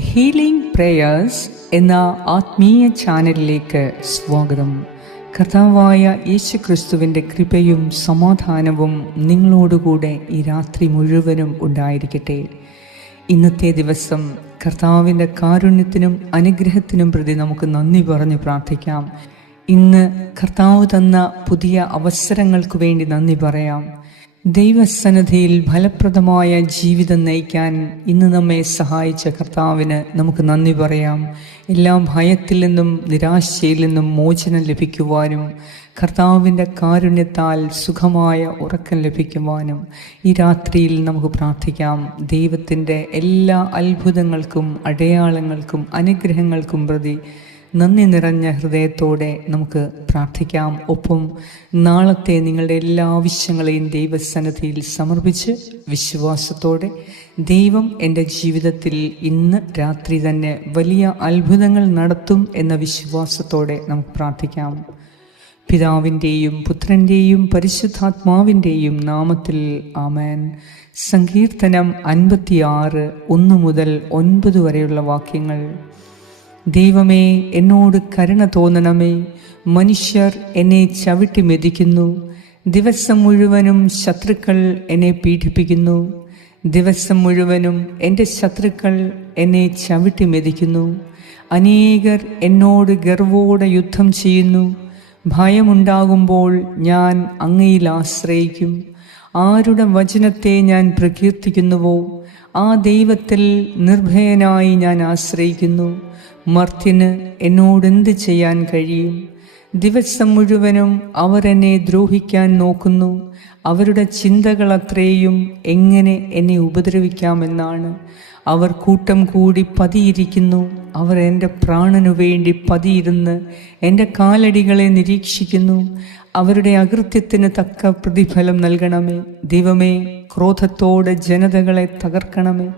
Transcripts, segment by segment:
Healing prayers എന്ന ആത്മീയ ചാനലിലേക്ക് സ്വാഗതം. കർത്താവായ യേശു ക്രിസ്തുവിന്റെ കൃപയും സമാധാനവും നിങ്ങളോടുകൂടെ ഈ രാത്രി മുഴുവനും ഉണ്ടായിരിക്കട്ടെ. ഇന്നത്തെ ദിവസം കർത്താവിന്റെ കാരുണ്യത്തിനും അനുഗ്രഹത്തിനും പ്രതി നമുക്ക് നന്ദി പറഞ്ഞ് പ്രാർത്ഥിക്കാം. ഇന്ന് കർത്താവ് തന്ന പുതിയ അവസരങ്ങൾക്ക് വേണ്ടി നന്ദി പറയാം. ദൈവസന്നദ്ധിയിൽ ഫലപ്രദമായ ജീവിതം നയിക്കാൻ ഇന്ന് നമ്മെ സഹായിച്ച കർത്താവിന് നമുക്ക് നന്ദി പറയാം. എല്ലാം ഭയത്തിൽ നിന്നും നിരാശയിൽ നിന്നും മോചനം ലഭിക്കുവാനും കർത്താവിന്റെ കാരുണ്യത്താൽ സുഖമായ ഉറക്കം ലഭിക്കുവാനും ഈ രാത്രിയിൽ നമുക്ക് പ്രാർത്ഥിക്കാം. ദൈവത്തിന്റെ എല്ലാ അത്ഭുതങ്ങൾക്കും അടയാളങ്ങൾക്കും അനുഗ്രഹങ്ങൾക്കും പ്രതി നന്ദി നിറഞ്ഞ ഹൃദയത്തോടെ നമുക്ക് പ്രാർത്ഥിക്കാം. ഒപ്പം നാളത്തെ നിങ്ങളുടെ എല്ലാ ആവശ്യങ്ങളെയും ദൈവസന്നദ്ധിയിൽ സമർപ്പിച്ച് വിശ്വാസത്തോടെ ദൈവം എന്റെ ജീവിതത്തിൽ ഇന്ന് രാത്രി തന്നെ വലിയ അത്ഭുതങ്ങൾ നടത്തും എന്ന വിശ്വാസത്തോടെ നമുക്ക് പ്രാർത്ഥിക്കാം. പിതാവിന്റെയും പുത്രന്റെയും പരിശുദ്ധാത്മാവിന്റെയും നാമത്തിൽ ആമേൻ. സങ്കീർത്തനം അൻപത്തിയാറ് ഒന്ന് മുതൽ ഒൻപത് വരെയുള്ള വാക്യങ്ങൾ. ദൈവമേ എന്നോട് കരുണ തോന്നണമേ. മനുഷ്യർ എന്നെ ചവിട്ടി മെതിക്കുന്നു. ദിവസം മുഴുവനും ശത്രുക്കൾ എന്നെ പീഡിപ്പിക്കുന്നു. ദിവസം മുഴുവനും എന്റെ ശത്രുക്കൾ എന്നെ ചവിട്ടി മെതിക്കുന്നു. അനേകർ എന്നോട് ഗർവോടെ യുദ്ധം ചെയ്യുന്നു. ഭയമുണ്ടാകുമ്പോൾ ഞാൻ അങ്ങയിൽ ആശ്രയിക്കും. ആരുടെ വചനത്തെ ഞാൻ പ്രകീർത്തിക്കുന്നുവോ? ആ ദൈവത്തിൽ നിർഭയനായി ഞാൻ ആശ്രയിക്കുന്നു. മർത്യന് എന്നോടെന്ത് ചെയ്യാൻ കഴിയും? ദിവസം മുഴുവനും അവരെന്നെ ദ്രോഹിക്കാൻ നോക്കുന്നു. അവരുടെ ചിന്തകൾ അത്രയും എങ്ങനെ എന്നെ ഉപദ്രവിക്കാമെന്നാണ്. അവർ കൂട്ടം കൂടി പതിയിരിക്കുന്നു. അവർ എന്റെ പ്രാണനു വേണ്ടി പതിയിരുന്ന് എന്റെ കാലടികളെ നിരീക്ഷിക്കുന്നു. അവരുടെ അകൃത്യത്തിന് തക്ക പ്രതിഫലം നൽകണമേ. ദൈവമേ ക്രോധത്തോടെ ജനതകളെ തകർക്കണമേ.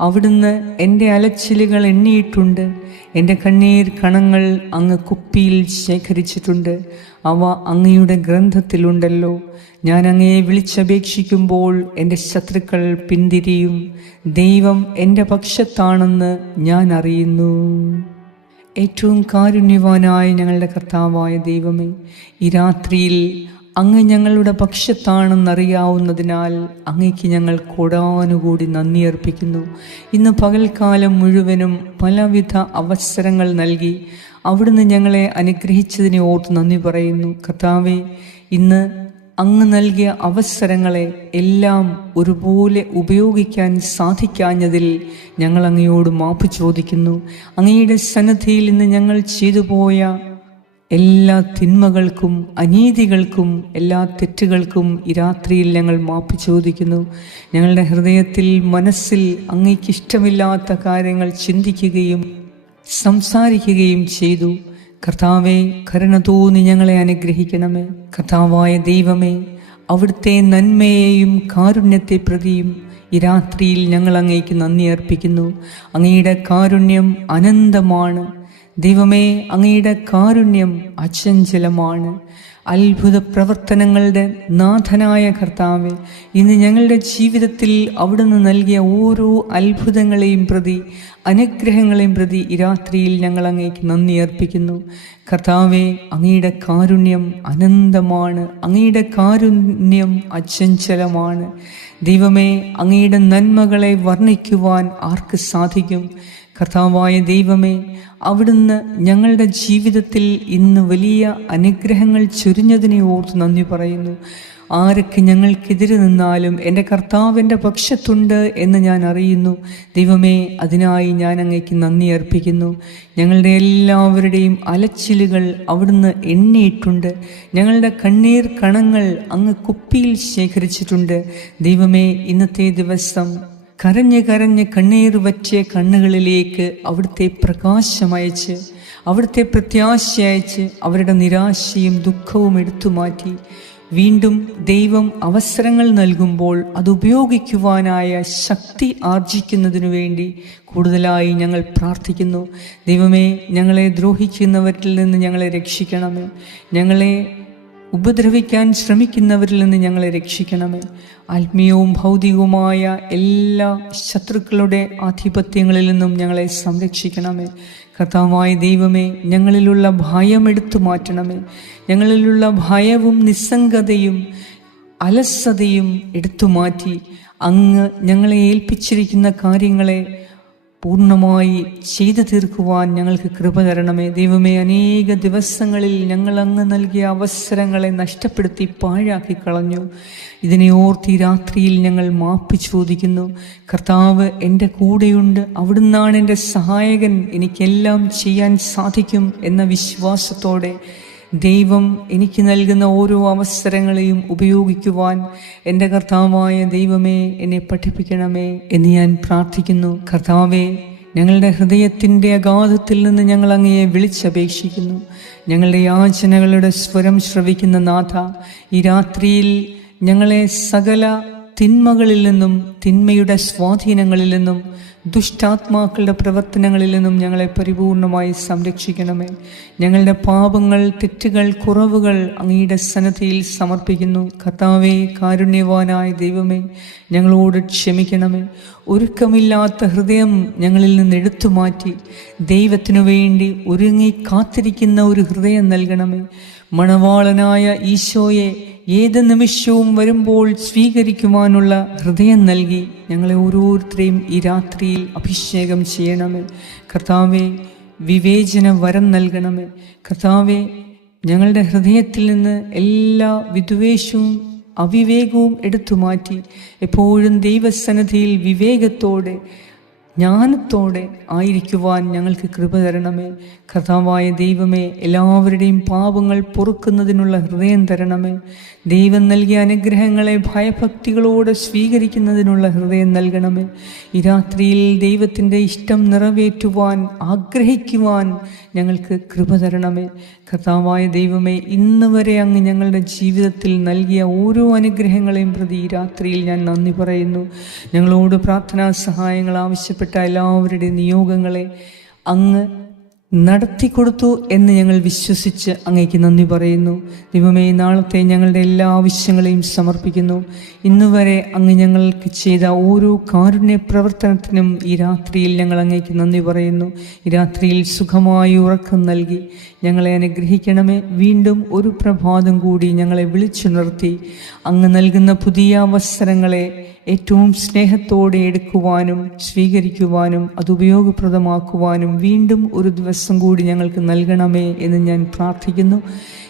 അവിടുന്ന് എന്റെ അലച്ചിലുകൾ എണ്ണിയിട്ടുണ്ട്. എന്റെ കണ്ണീർ കണങ്ങൾ അങ്ങ് കുപ്പിയിൽ ശേഖരിച്ചിട്ടുണ്ട്. അവ അങ്ങയുടെ ഗ്രന്ഥത്തിലുണ്ടല്ലോ. ഞാൻ അങ്ങയെ വിളിച്ചപേക്ഷിക്കുമ്പോൾ എന്റെ ശത്രുക്കൾ പിന്തിരിയും. ദൈവം എന്റെ പക്ഷത്താണെന്ന് ഞാൻ അറിയുന്നു. ഏറ്റവും കാരുണ്യവാനായ ഞങ്ങളുടെ കർത്താവായ ദൈവമേ ഈ രാത്രിയിൽ അങ്ങ് ഞങ്ങളുടെ പക്ഷത്താണെന്നറിയാവുന്നതിനാൽ അങ്ങയ്ക്ക് ഞങ്ങൾ കൂടാനുകൂടി നന്ദി അർപ്പിക്കുന്നു. ഇന്ന് പകൽക്കാലം മുഴുവനും പലവിധ അവസരങ്ങൾ നൽകി അവിടുന്ന് ഞങ്ങളെ അനുഗ്രഹിച്ചതിനെ ഓർത്ത് നന്ദി പറയുന്നു. കർത്താവെ ഇന്ന് അങ്ങ് നൽകിയ അവസരങ്ങളെ എല്ലാം ഒരുപോലെ ഉപയോഗിക്കാൻ സാധിക്കാഞ്ഞതിൽ ഞങ്ങൾ അങ്ങയോട് മാപ്പ് ചോദിക്കുന്നു. അങ്ങയുടെ സന്നദ്ധിയിൽ ഇന്ന് ഞങ്ങൾ ചെയ്തു പോയ എല്ലാ തിന്മകൾക്കും അനീതികൾക്കും എല്ലാ തെറ്റുകൾക്കും ഈ രാത്രിയിൽ ഞങ്ങൾ മാപ്പ് ചോദിക്കുന്നു. ഞങ്ങളുടെ ഹൃദയത്തിൽ മനസ്സിൽ അങ്ങേക്കിഷ്ടമില്ലാത്ത കാര്യങ്ങൾ ചിന്തിക്കുകയും സംസാരിക്കുകയും ചെയ്തു. കർത്താവെ കരുണ തോന്നി ഞങ്ങളെ അനുഗ്രഹിക്കണമേ. കർത്താവായ ദൈവമേ അവിടുത്തെ നന്മയെയും കാരുണ്യത്തെ പ്രതിയും ഈ രാത്രിയിൽ ഞങ്ങൾ അങ്ങേക്ക് നന്ദി അർപ്പിക്കുന്നു. അങ്ങയുടെ കാരുണ്യം അനന്തമാണ്. ദൈവമേ അങ്ങയുടെ കാരുണ്യം അചഞ്ചലമാണ്. അത്ഭുത പ്രവർത്തനങ്ങളുടെ നാഥനായ കർത്താവെ ഇന്ന് ഞങ്ങളുടെ ജീവിതത്തിൽ അവിടുന്ന് നൽകിയ ഓരോ അത്ഭുതങ്ങളെയും പ്രതി അനുഗ്രഹങ്ങളെയും പ്രതി ഈ രാത്രിയിൽ ഞങ്ങൾ അങ്ങേക്ക് നന്ദി അർപ്പിക്കുന്നു. കർത്താവെ അങ്ങയുടെ കാരുണ്യം അനന്തമാണ്. അങ്ങയുടെ കാരുണ്യം അചഞ്ചലമാണ്. ദൈവമേ അങ്ങയുടെ നന്മകളെ വർണിക്കുവാൻ ആർക്ക് സാധിക്കും? കർത്താവായ ദൈവമേ അവിടുന്ന് ഞങ്ങളുടെ ജീവിതത്തിൽ ഇന്ന് വലിയ അനുഗ്രഹങ്ങൾ ചൊരിഞ്ഞതിനെ ഓർത്ത് നന്ദി പറയുന്നു. ആരൊക്കെ ഞങ്ങൾക്കെതിരെ നിന്നാലും എന്റെ കർത്താവിന്റെ പക്ഷത്തുണ്ട് എന്ന് ഞാൻ അറിയുന്നു. ദൈവമേ അതിനായി ഞാൻ അങ്ങേക്ക് നന്ദി അർപ്പിക്കുന്നു. ഞങ്ങളുടെ എല്ലാവരുടെയും അലച്ചിലുകൾ അവിടുന്ന് എണ്ണിയിട്ടുണ്ട്. ഞങ്ങളുടെ കണ്ണീർ കണങ്ങൾ അങ്ങ് കുപ്പിയിൽ ശേഖരിച്ചിട്ടുണ്ട്. ദൈവമേ ഇന്നത്തെ ദിവസം കരഞ്ഞ് കരഞ്ഞ് കണ്ണീർ വറ്റിയ കണ്ണുകളിലേക്ക് അവിടുത്തെ പ്രകാശമയച്ച് അവിടുത്തെ പ്രത്യാശ അയച്ച് അവരുടെ നിരാശയും ദുഃഖവും എടുത്തു മാറ്റി വീണ്ടും ദൈവം അവസരങ്ങൾ നൽകുമ്പോൾ അത് ഉപയോഗിക്കുവാനായ ശക്തി ആർജിക്കുന്നതിനു വേണ്ടി കൂടുതലായി ഞങ്ങൾ പ്രാർത്ഥിക്കുന്നു. ദൈവമേ ഞങ്ങളെ ദ്രോഹിക്കുന്നവരിൽ നിന്ന് ഞങ്ങളെ രക്ഷിക്കണമേ. ഞങ്ങളെ ഉപദ്രവിക്കാൻ ശ്രമിക്കുന്നവരിൽ നിന്ന് ഞങ്ങളെ രക്ഷിക്കണമേ. ആത്മീയവും ഭൗതികവുമായ എല്ലാ ശത്രുക്കളുടെ ആധിപത്യങ്ങളിൽ നിന്നും ഞങ്ങളെ സംരക്ഷിക്കണമേ. കർത്താവായ ദൈവമേ ഞങ്ങളിലുള്ള ഭയം എടുത്തു മാറ്റണമേ. ഞങ്ങളിലുള്ള ഭയവും നിസ്സംഗതയും അലസതയും എടുത്തു മാറ്റി അങ്ങ് ഞങ്ങളെ ഏൽപ്പിച്ചിരിക്കുന്ന കാര്യങ്ങളെ പൂർണമായി ചെയ്തു തീർക്കുവാൻ ഞങ്ങൾക്ക് കൃപ തരണമേ. ദൈവമേ അനേക ദിവസങ്ങളിൽ ഞങ്ങൾ അങ്ങ് നൽകിയ അവസരങ്ങളെ നഷ്ടപ്പെടുത്തി പാഴാക്കി കളഞ്ഞു. ഇതിനെ ഓർത്തി രാത്രിയിൽ ഞങ്ങൾ മാപ്പി ചോദിക്കുന്നു. കർത്താവ് എന്റെ കൂടെയുണ്ട്. അവിടുന്നാണ് എന്റെ സഹായകൻ. എനിക്കെല്ലാം ചെയ്യാൻ സാധിക്കും എന്ന വിശ്വാസത്തോടെ ദൈവം എനിക്ക് നൽകുന്ന ഓരോ അവസരങ്ങളെയും ഉപയോഗിക്കുവാൻ എന്റെ കർത്താവായ ദൈവമേ എന്നെ പഠിപ്പിക്കണമേ എന്ന് ഞാൻ പ്രാർത്ഥിക്കുന്നു. കർത്താവേ ഞങ്ങളുടെ ഹൃദയത്തിന്റെ അഗാധത്തിൽ നിന്ന് ഞങ്ങൾ അങ്ങയെ വിളിച്ചപേക്ഷിക്കുന്നു. ഞങ്ങളുടെ യാചനകളുടെ സ്വരം ശ്രവിക്കുന്ന നാഥ ഈ രാത്രിയിൽ ഞങ്ങളെ സകല തിന്മകളിൽ നിന്നും തിന്മയുടെ സ്വാധീനങ്ങളിൽ നിന്നും ദുഷ്ടാത്മാക്കളുടെ പ്രവർത്തനങ്ങളിൽ നിന്നും ഞങ്ങളെ പരിപൂർണമായി സംരക്ഷിക്കണമേ. ഞങ്ങളുടെ പാപങ്ങൾ തെറ്റുകൾ കുറവുകൾ അങ്ങയുടെ സന്നദ്ധിയിൽ സമർപ്പിക്കുന്നു. കർത്താവേ കാരുണ്യവാനായ ദൈവമേ ഞങ്ങളോട് ക്ഷമിക്കണമേ. ഒരുക്കമില്ലാത്ത ഹൃദയം ഞങ്ങളിൽ നിന്ന് എടുത്തു മാറ്റി ദൈവത്തിനു വേണ്ടി ഒരുങ്ങി കാത്തിരിക്കുന്ന ഒരു ഹൃദയം നൽകണമേ. മണവാളനായ ഈശോയെ ഏത് നിമിഷവും വരുമ്പോൾ സ്വീകരിക്കുവാനുള്ള ഹൃദയം നൽകി ഞങ്ങളെ ഓരോരുത്തരെയും ഈ രാത്രിയിൽ അഭിഷേകം ചെയ്യണമേ. കർത്താവെ വിവേചന വരം നൽകണമേ. കർത്താവെ ഞങ്ങളുടെ ഹൃദയത്തിൽ നിന്ന് എല്ലാ വിദ്വേഷവും അവിവേകവും എടുത്തു മാറ്റി എപ്പോഴും ദൈവസന്നിധിയിൽ വിവേകത്തോടെ ജ്ഞാനത്തോടെ ആയിരിക്കുവാൻ ഞങ്ങൾക്ക് കൃപ തരണമേ. കഥാവായ ദൈവമേ എല്ലാവരുടെയും പാപങ്ങൾ പൊറുക്കുന്നതിനുള്ള ഹൃദയം തരണമേ. ദൈവം നൽകിയ അനുഗ്രഹങ്ങളെ ഭയഭക്തികളോടെ സ്വീകരിക്കുന്നതിനുള്ള ഹൃദയം നൽകണമേ. ഈ രാത്രിയിൽ ദൈവത്തിന്റെ ഇഷ്ടം നിറവേറ്റുവാൻ ആഗ്രഹിക്കുവാൻ ഞങ്ങൾക്ക് കൃപ തരണമേ. കർത്താവായ ദൈവമേ ഇന്ന് വരെ അങ്ങ് ഞങ്ങളുടെ ജീവിതത്തിൽ നൽകിയ ഓരോ അനുഗ്രഹങ്ങളെയും പ്രതി ഈ രാത്രിയിൽ ഞാൻ നന്ദി പറയുന്നു. ഞങ്ങളോട് പ്രാർത്ഥനാ സഹായങ്ങൾ ആവശ്യപ്പെട്ട എല്ലാവരുടെയും നിയോഗങ്ങളെ അങ്ങ് നടത്തിക്കൊടുത്തു എന്ന് ഞങ്ങൾ വിശ്വസിച്ച് അങ്ങേക്ക് നന്ദി പറയുന്നു. ദൈവമേ നാളത്തെ ഞങ്ങളുടെ എല്ലാ ആവശ്യങ്ങളെയും സമർപ്പിക്കുന്നു. ഇന്നുവരെ അങ്ങ് ഞങ്ങൾക്ക് ചെയ്ത ഓരോ കാരുണ്യ പ്രവർത്തനത്തിനും ഈ രാത്രിയിൽ ഞങ്ങൾ അങ്ങേക്ക് നന്ദി പറയുന്നു. ഈ രാത്രിയിൽ സുഖമായി ഉറക്കം നൽകി ഞങ്ങളെ അനുഗ്രഹിക്കണമേ. വീണ്ടും ഒരു പ്രഭാതം കൂടി ഞങ്ങളെ വിളിച്ചു നിർത്തി. അങ്ങ് നൽകുന്ന പുതിയ അവസരങ്ങളെ ഏറ്റവും സ്നേഹത്തോടെ എടുക്കുവാനും സ്വീകരിക്കുവാനും അത് ഉപയോഗപ്രദമാക്കുവാനും വീണ്ടും ഒരു ദിവസം കൂടി ഞങ്ങൾക്ക് നൽകണമേ എന്ന് ഞാൻ പ്രാർത്ഥിക്കുന്നു.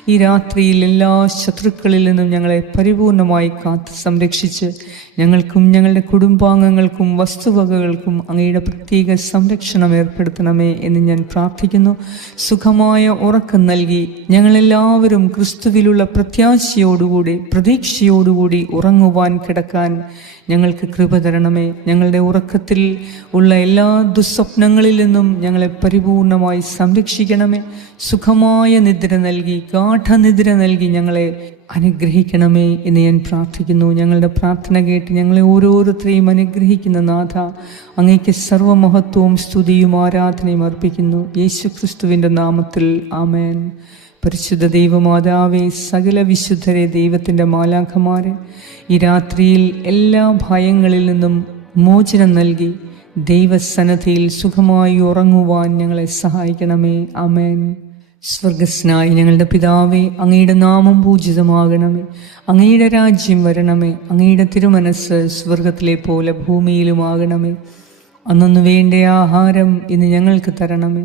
ഈ രാത്രിയിൽ എല്ലാ ശത്രുക്കളിൽ നിന്നും ഞങ്ങളെ പരിപൂർണമായി കാത്ത് സംരക്ഷിച്ച് ഞങ്ങൾക്കും ഞങ്ങളുടെ കുടുംബാംഗങ്ങൾക്കും വസ്തുവകകൾക്കും അങ്ങയുടെ പ്രത്യേക സംരക്ഷണം ഏർപ്പെടുത്തണമേ എന്ന് ഞാൻ പ്രാർത്ഥിക്കുന്നു. സുഖമായ ഉറക്കം നൽകി ഞങ്ങളെല്ലാവരും ക്രിസ്തുവിലുള്ള പ്രത്യാശയോടുകൂടി പ്രതീക്ഷയോടുകൂടി ഉറങ്ങുവാൻ കിടക്കാൻ ഞങ്ങൾക്ക് കൃപ തരണമേ. ഞങ്ങളുടെ ഉറക്കത്തിൽ ഉള്ള എല്ലാ ദുസ്വപ്നങ്ങളിൽ നിന്നും ഞങ്ങളെ പരിപൂർണമായി സംരക്ഷിക്കണമേ. സുഖമായ നിദ്ര നൽകി ഗാഠനിദ്ര നൽകി ഞങ്ങളെ അനുഗ്രഹിക്കണമേ എന്ന് ഞാൻ പ്രാർത്ഥിക്കുന്നു. ഞങ്ങളുടെ പ്രാർത്ഥന കേട്ട് ഞങ്ങളെ ഓരോരുത്തരെയും അനുഗ്രഹിക്കുന്ന നാഥ അങ്ങേക്ക് സർവമഹത്വവും സ്തുതിയും ആരാധനയും അർപ്പിക്കുന്നു. യേശു ക്രിസ്തുവിന്റെ നാമത്തിൽ ആമേൻ. പരിശുദ്ധ ദൈവമാതാവേ സകല വിശുദ്ധരെ ദൈവത്തിന്റെ മാലാഖമാരെ ഈ രാത്രിയിൽ എല്ലാ ഭയങ്ങളിൽ നിന്നും മോചനം നൽകി ദൈവസന്നദ്ധിയിൽ സുഖമായി ഉറങ്ങുവാൻ ഞങ്ങളെ സഹായിക്കണമേ. അമേൻ സ്വർഗസ്നായി ഞങ്ങളുടെ പിതാവേ അങ്ങയുടെ നാമം പൂജിതമാകണമേ. അങ്ങയുടെ രാജ്യം വരണമേ. അങ്ങയുടെ തിരുമനസ് സ്വർഗത്തിലെ പോലെ ഭൂമിയിലുമാകണമേ. അന്നു വേണ്ട ആഹാരം ഇന്ന് ഞങ്ങൾക്ക് തരണമേ.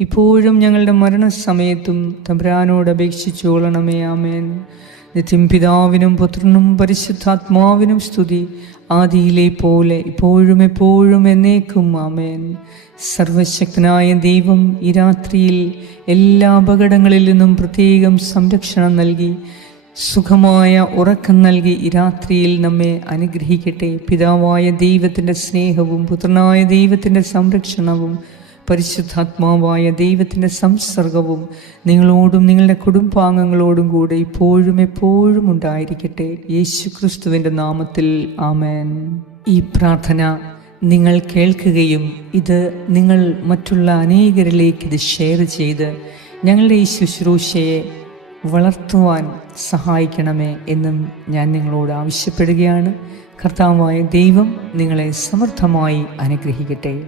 ഇപ്പോഴും ഞങ്ങളുടെ മരണസമയത്തും തമ്പുരാനോട് അപേക്ഷിച്ചോളണമേ ആമേൻ. നിത്യം പിതാവിനും പുത്രനും പരിശുദ്ധാത്മാവിനും സ്തുതി ആദിയിലെ പോലെ ഇപ്പോഴും എപ്പോഴും എന്നേക്കും ആമേൻ. സർവശക്തനായ ദൈവം ഈ രാത്രിയിൽ എല്ലാ അപകടങ്ങളിൽ നിന്നും പ്രത്യേകം സംരക്ഷണം നൽകി സുഖമായ ഉറക്കം നൽകി ഈ രാത്രിയിൽ നമ്മെ അനുഗ്രഹിക്കട്ടെ. പിതാവായ ദൈവത്തിന്റെ സ്നേഹവും പുത്രനായ ദൈവത്തിന്റെ സംരക്ഷണവും പരിശുദ്ധാത്മാവായ ദൈവത്തിന്റെ സംസർഗവും നിങ്ങളോടും നിങ്ങളുടെ കുടുംബാംഗങ്ങളോടും കൂടെ ഇപ്പോഴും എപ്പോഴും ഉണ്ടായിരിക്കട്ടെ. യേശു ക്രിസ്തുവിന്റെ നാമത്തിൽ. ആമേൻ. ഈ പ്രാർത്ഥന നിങ്ങൾ കേൾക്കുകയും ഇത് നിങ്ങൾ മറ്റുള്ള അനേകരിലേക്ക് ഇത് ഷെയർ ചെയ്ത് ഞങ്ങളുടെ ഈ ശുശ്രൂഷയെ വളർത്തുവാൻ സഹായിക്കണമേ എന്നും ഞാൻ നിങ്ങളോട് ആവശ്യപ്പെടുകയാണ്. കർത്താവായ ദൈവം നിങ്ങളെ സമർത്ഥമായി അനുഗ്രഹിക്കട്ടെ.